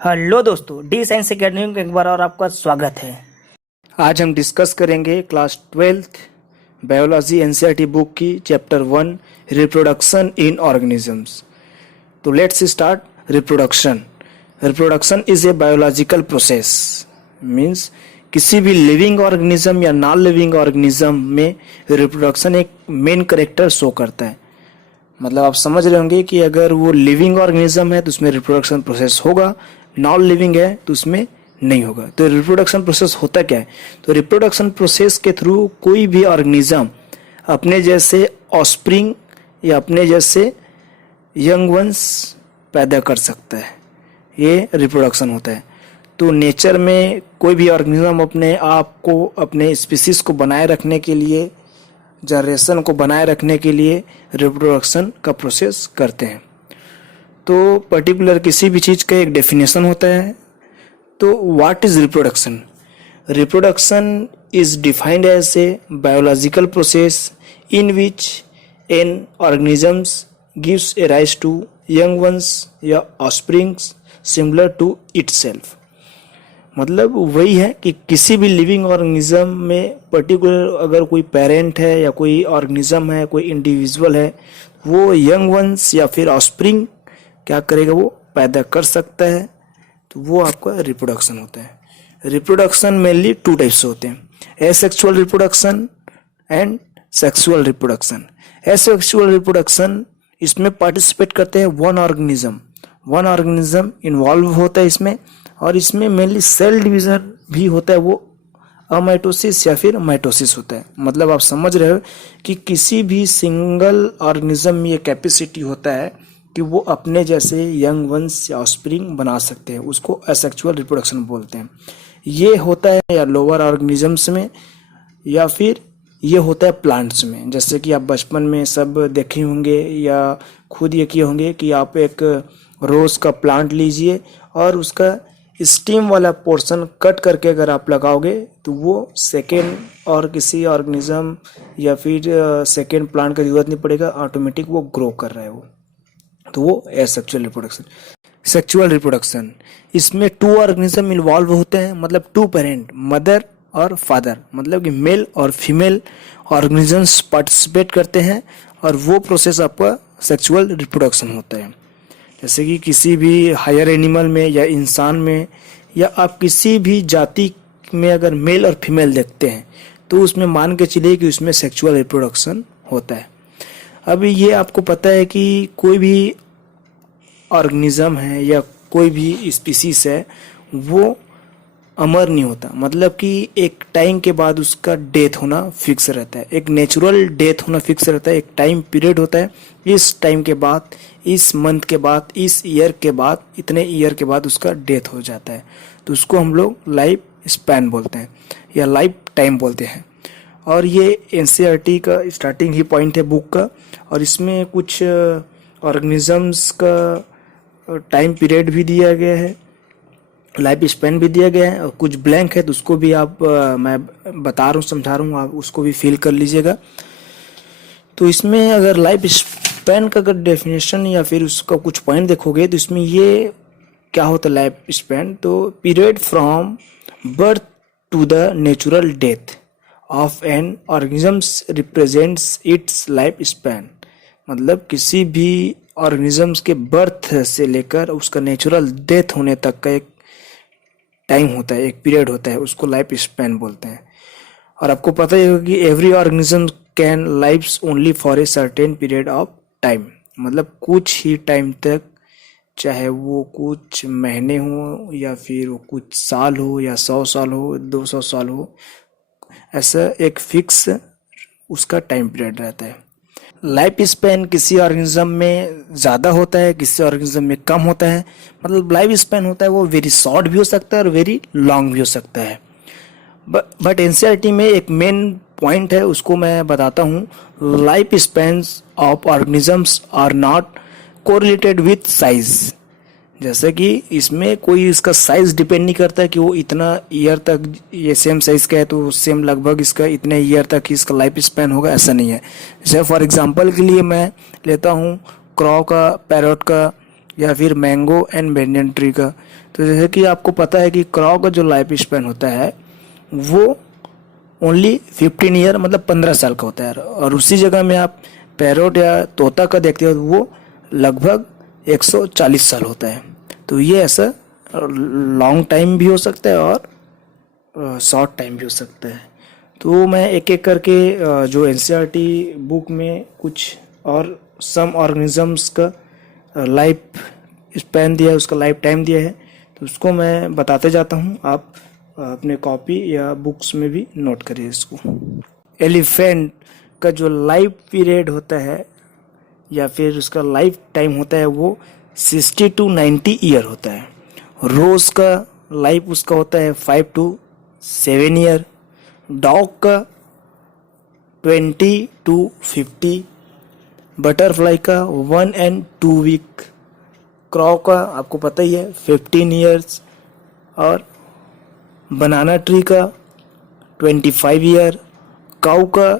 Hello दोस्तों, D science academy में एक बार और आपका स्वागत है। आज हम डिस्कस करेंगे class 12th biology NCERT book की चैप्टर 1 रिप्रोडक्शन इन ऑर्गेनिजम्स। तो let's start. Reproduction is a biological process, means किसी भी लिविंग ऑर्गेनिज्म या नॉन लिविंग ऑर्गेनिज्म में रिप्रोडक्शन एक मेन कैरेक्टर शो करता है। मतलब आप समझ रहे होंगे कि अगर वो लिविंग ऑर्गेनिज्म है तो उसमें रिप्रोडक्शन प्रोसेस होगा, नॉन लिविंग है तो उसमें नहीं होगा। तो रिप्रोडक्शन प्रोसेस होता क्या है? तो रिप्रोडक्शन प्रोसेस के थ्रू कोई भी ऑर्गेनिज्म अपने जैसे ऑस्प्रिंग या अपने जैसे यंग वंस पैदा कर सकता है, ये रिप्रोडक्शन होता है। तो नेचर में कोई भी ऑर्गेनिज्म अपने आप को, अपने स्पीसीज को बनाए रखने के लिए, जनरेशन को बनाए रखने के लिए रिप्रोडक्शन का प्रोसेस करते हैं। तो पर्टिकुलर किसी भी चीज़ का एक डेफिनेशन होता है। तो what is reproduction? Reproduction is defined as a biological process in which an organisms gives a rise to young ones या ऑस्प्रिंग्स सिमिलर टू इटसेल्फ। मतलब वही है कि किसी भी लिविंग ऑर्गेनिज्म में पर्टिकुलर अगर कोई पेरेंट है या कोई ऑर्गेनिज्म है, कोई इंडिविजुअल है, वो यंग वंस या फिर ऑस्प्रिंग क्या करेगा, वो पैदा कर सकता है। तो वो आपका रिप्रोडक्शन होता है। रिप्रोडक्शन मेनली 2 टाइप्स होते हैं, asexual reproduction and sexual reproduction. Asexual reproduction, इसमें पार्टिसिपेट करते हैं वन ऑर्गेनिज्म इन्वॉल्व होता है इसमें, और इसमें मेनली सेल डिवीजन भी होता है, वो अमाइटोसिस या फिर माइटोसिस होता है। मतलब आप समझ रहे हो कि किसी भी सिंगल ऑर्गेनिज्म में ये कैपेसिटी होता है कि वो अपने जैसे यंग वंस या ऑस्प्रिंग बना सकते हैं, उसको एसेक्सुअल रिप्रोडक्शन बोलते हैं। ये होता है या लोअर ऑर्गेनिजम्स में या फिर ये होता है प्लांट्स में। जैसे कि आप बचपन में सब देखे होंगे या खुद ये किए होंगे कि आप एक रोज का प्लांट लीजिए और उसका स्टीम वाला पोर्शन कट करके अगर आप लगाओगे तो वो सेकेंड और किसी ऑर्गेनिज्म या फिर सेकेंड प्लांट का जरूरत नहीं पड़ेगा, ऑटोमेटिक वो ग्रो कर रहा है वो। तो वो एसेक्सुअल रिप्रोडक्शन। सेक्सुअल रिप्रोडक्शन, इसमें 2 ऑर्गेनिज्म इन्वॉल्व होते हैं, मतलब 2 पेरेंट, मदर और फादर, मतलब कि मेल और फीमेल ऑर्गेनिजम्स पार्टिसिपेट करते हैं और वो प्रोसेस आपका सेक्सुअल रिप्रोडक्शन होता है। जैसे कि किसी भी हायर एनिमल में या इंसान में या आप किसी भी जाति में अगर मेल और फीमेल देखते हैं तो उसमें मान के चलिए कि उसमें सेक्सुअल रिप्रोडक्शन होता है। अभी ये आपको पता है कि कोई भी ऑर्गेनिज्म है या कोई भी स्पीसीज है वो अमर नहीं होता, मतलब कि एक टाइम के बाद उसका डेथ होना फिक्स रहता है, एक नेचुरल डेथ होना फिक्स रहता है, एक टाइम पीरियड होता है। इस टाइम के बाद, इस मंथ के बाद, इस ईयर के बाद, इतने ईयर के बाद उसका डेथ हो जाता है। तो उसको हम लोग लाइफ स्पैन बोलते हैं या लाइफ टाइम बोलते हैं। और ये एनसीईआरटी का स्टार्टिंग ही पॉइंट है बुक का, और इसमें कुछ ऑर्गेनिजम्स का टाइम पीरियड भी दिया गया है, लाइफ स्पैन भी दिया गया है, और कुछ ब्लैंक है तो उसको भी आप मैं बता रहा हूँ, समझा रहा हूँ, आप उसको भी फिल कर लीजिएगा। तो इसमें अगर लाइफ स्पैन का अगर डेफिनेशन या फिर उसका कुछ पॉइंट देखोगे तो इसमें ये क्या होता है लाइफ स्पैन, तो period from birth to the natural death of an organisms represents its life span. मतलब किसी भी ऑर्गेनिजम्स के बर्थ से लेकर उसका नेचुरल डेथ होने तक का एक टाइम होता है, एक पीरियड होता है, उसको लाइफ स्पैन बोलते हैं। और आपको पता ही होगा कि every organism can lives only for a certain period of time, मतलब कुछ ही टाइम तक, चाहे वो कुछ महीने हो या फिर वो कुछ साल हो या 100 साल हो, 200 साल हो, ऐसा एक फिक्स उसका टाइम पीरियड रहता है। लाइफ स्पैन किसी ऑर्गेनिज्म में ज़्यादा होता है, किसी ऑर्गेनिज्म में कम होता है। मतलब लाइफ स्पैन होता है वो वेरी शॉर्ट भी हो सकता है और वेरी लॉन्ग भी हो सकता है। बट एनसीईआरटी में एक मेन पॉइंट है, उसको मैं बताता हूँ। Life spans of organisms are not correlated with size. जैसे कि इसमें कोई इसका साइज डिपेंड नहीं करता कि वो इतना ईयर तक ये सेम साइज का है तो सेम लगभग इसका इतने ईयर तक ही इसका लाइफ स्पैन होगा, ऐसा नहीं है। जैसे फॉर एग्जांपल के लिए मैं लेता हूँ क्रॉ का, पैरट का या फिर मैंगो एंड बेनियन ट्री का। तो जैसे कि आपको पता है कि क्रॉ का जो लाइफ स्पैन होता है वो ओनली 15 ईयर मतलब 15 साल का होता है, और उसी जगह में आप पैरोट या तोता का देखते हो तो वो लगभग 140 साल होता है। तो ये ऐसा लॉन्ग टाइम भी हो सकता है और शॉर्ट टाइम भी हो सकता है। तो मैं एक एक करके जो एनसीईआरटी बुक में कुछ और सम ऑर्गेनिजम्स का लाइफ स्पैन दिया है, उसका लाइफ टाइम दिया है, तो उसको मैं बताते जाता हूँ। आप अपने कॉपी या बुक्स में भी नोट करिए इसको। एलिफेंट का जो लाइफ पीरियड होता है या फिर उसका लाइफ टाइम होता है वो 60 to 90 ईयर होता है। रोज का लाइफ उसका होता है 5 to 7 ईयर। डॉग का 20 to 50। बटरफ्लाई का 1 and 2 वीक। क्रॉ का आपको पता ही है 15 ईयर्स। और बनाना ट्री का 25 ईयर। काऊ का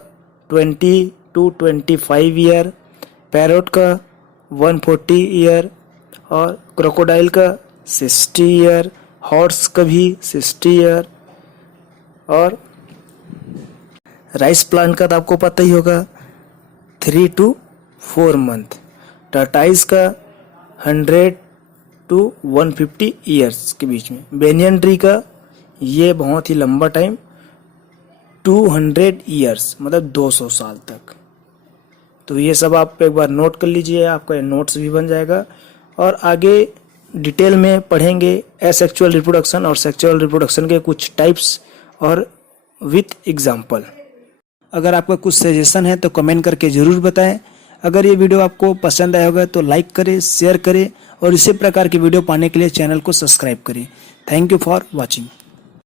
20 to 25 ईयर। पैरोट का 140 ईयर और क्रोकोडाइल का 60 ईयर। हॉर्स का भी 60 ईयर। और राइस प्लांट का तो आपको पता ही होगा 3 to 4 मंथ। टर्टाइज का 100 to 150 ईयर्स के बीच में। बेनियन ट्री का ये बहुत ही लंबा टाइम 200 ईयर्स मतलब 200 साल तक। तो ये सब आप एक बार नोट कर लीजिए, आपका नोट्स भी बन जाएगा। और आगे डिटेल में पढ़ेंगे एसेक्सुअल रिप्रोडक्शन और सेक्सुअल रिप्रोडक्शन के कुछ टाइप्स और विथ एग्जाम्पल। अगर आपका कुछ सजेशन है तो कमेंट करके ज़रूर बताएं। अगर ये वीडियो आपको पसंद आया होगा तो लाइक करें, शेयर करें और इसी प्रकार की वीडियो पाने के लिए चैनल को सब्सक्राइब करें। Thank you for watching.